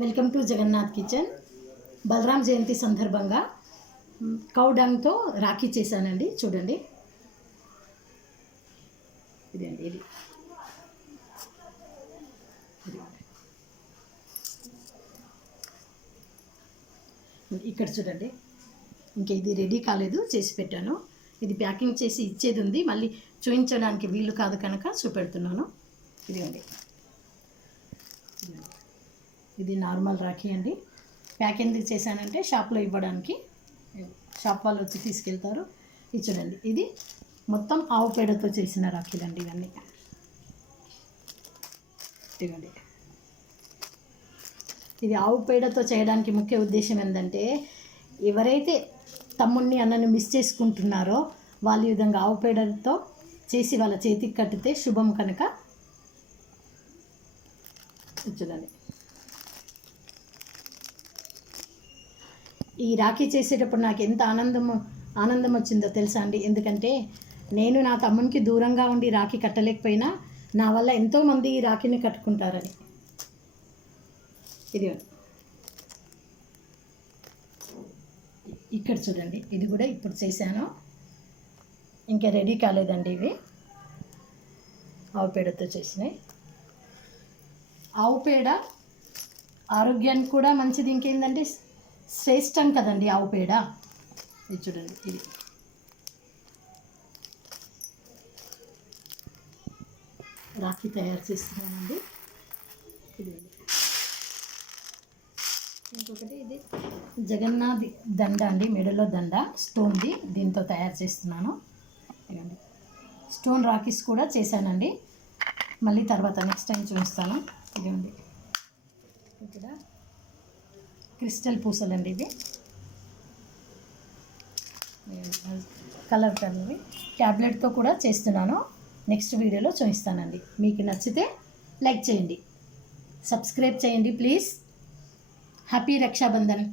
Welcome to Jagannath kitchen. Balaram Jayanti సందర్భంగా cow డంగ్తో Rakhi చేశానండి. చూడండి, ఇదండి ఇది. ఇక్కడ చూడండి, ఇంకా ఇది రెడీ కాలేదు, చేసి పెట్టాను. ఇది ప్యాకింగ్ చేసి ఇచ్చేది ఉంది, మళ్ళీ చూపించడానికి వీలు కాదు కనుక చూపెడుతున్నాను. ఇదిగోండి, ఇది నార్మల్ రాఖీ అండి. ప్యాక్ ఎందుకు చేశానంటే షాప్లో ఇవ్వడానికి, షాప్ వాళ్ళు వచ్చి తీసుకెళ్తారు. ఇది చూడండి, ఇది మొత్తం ఆవు పేడతో చేసిన రాఖీలు అండి ఇవన్నీ. ఇదిగోండి, ఇది ఆవు పేడతో చేయడానికి ముఖ్య ఉద్దేశం ఏంటంటే, ఎవరైతే తమ్ముడిని అన్నని మిస్ చేసుకుంటున్నారో వాళ్ళు ఈ విధంగా ఆవు పేడతో చేసి వాళ్ళ చేతికి కట్టితే శుభం కనుక. చూడండి, ఈ రాఖీ చేసేటప్పుడు నాకు ఎంత ఆనందం వచ్చిందో తెలుసా అండి. ఎందుకంటే నేను నా తమ్మునికి దూరంగా ఉండి రాఖీ కట్టలేకపోయినా నా వల్ల ఎంతోమంది ఈ రాఖీని కట్టుకుంటారని. ఇది ఇక్కడ చూడండి, ఇది కూడా ఇప్పుడు చేశాను, ఇంకా రెడీ కాలేదండి. ఇవి ఆవు పేడతో చేసినాయి. ఆవు పేడ ఆరోగ్యానికి కూడా మంచిది. ఇంకేందంటే శ్రేష్టం కదండి ఆవు పేడ. ఇది చూడండి, ఇది రాఖీ తయారు చేస్తున్నానండి. ఇది ఇంకొకటి, ఇది జగన్నాథ్ దండ అండి, మెడలో దండ స్టోన్ది, దీంతో తయారు చేస్తున్నాను. ఇదండి, స్టోన్ రాఖీస్ కూడా చేశానండి, మళ్ళీ తర్వాత నెక్స్ట్ టైం చూపిస్తాను. ఇదండి, ఇక్కడ క్రిస్టల్ పూసలండి, ఇవి కలర్ కలర్వి ట్యాబ్లెట్తో కూడా చేస్తున్నాను. నెక్స్ట్ వీడియోలో చూపిస్తానండి. మీకు నచ్చితే లైక్ చేయండి, సబ్స్క్రైబ్ చేయండి ప్లీజ్. హ్యాపీ రక్షాబంధన్.